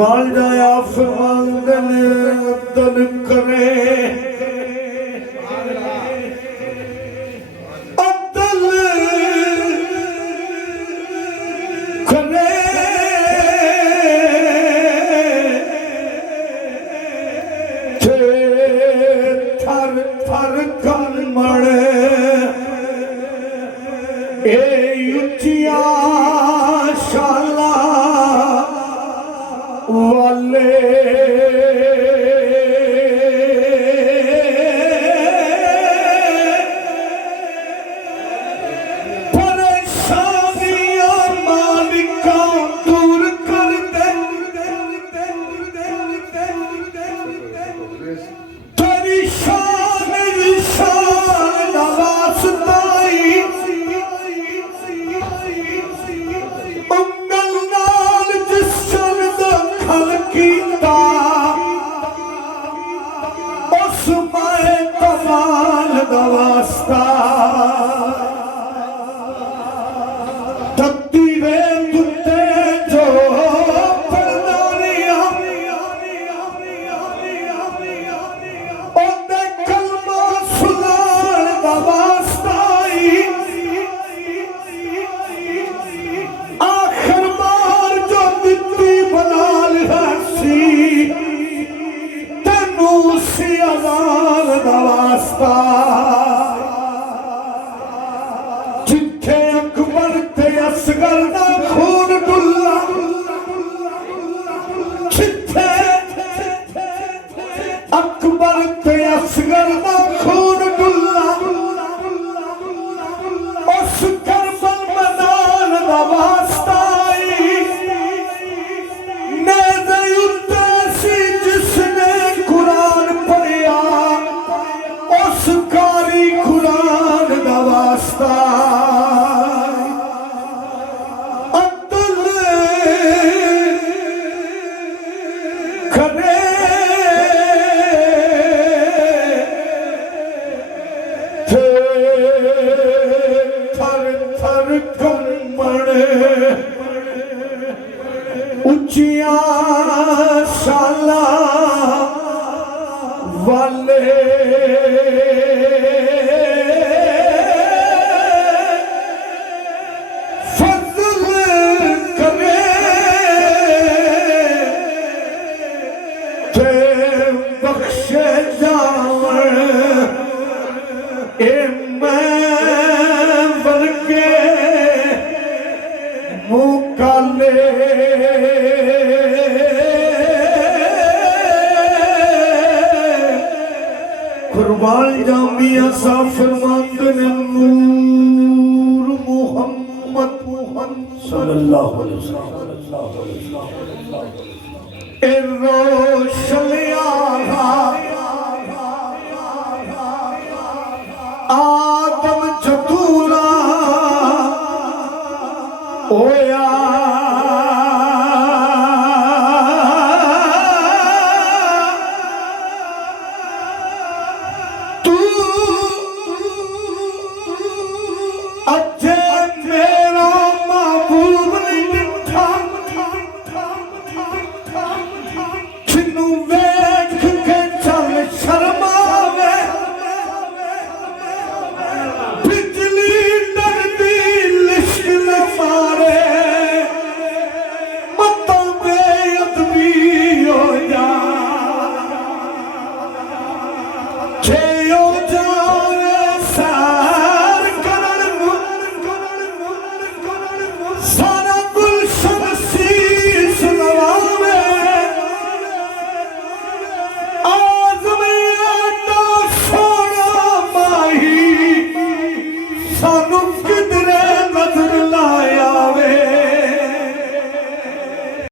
कुर्बान जाया फरमांदन अदल करे अदल करे थर थर कमण ए उचिया शाला वाले परेशानियां मालिका दूर कर दे तेरी शान नवासताई उंगल नाल जिस शन दा खल कीता उस माए कमाल दा वास्ता तत्ती रेत उत्ते जो पढ़दारियां ओदे कलमा सुनाण दा वास्ता आखिर बार जो दित्ती बनाल हसी तेनू सी अज़ान दा वास्ता जिथे अकबर ते असगर दा खून डुल्ला जिथे अकबर ते असगर दा खून डुल्ला उस करबल मैदान दा वास्ता नेज़े उत्ते सी जिसने कुरान पढ़िया उस कारी कुरान दा वास्ता अब्दुल करे थर थर कमण उचिया शाला वाले फजल करे ते बख्शे जावन ए मैं वर्गे मुकाले कुर्बान जामिया साफर मांगने नूर मोहम्मद सल्लल्लाहु अलैहि वसल्लम ए रोशनिया आदम जतूरा ओया तू अजे मेरा महबूब नहीं दिखा जिन्नू वेख के चल शर्मावे बिजली डरदी लिश्क न मारे मत बेअदबी हो जा जे हो जावे सार करन सारा गुलशन शीश नवावे आज़मे आटा सोना माही सानू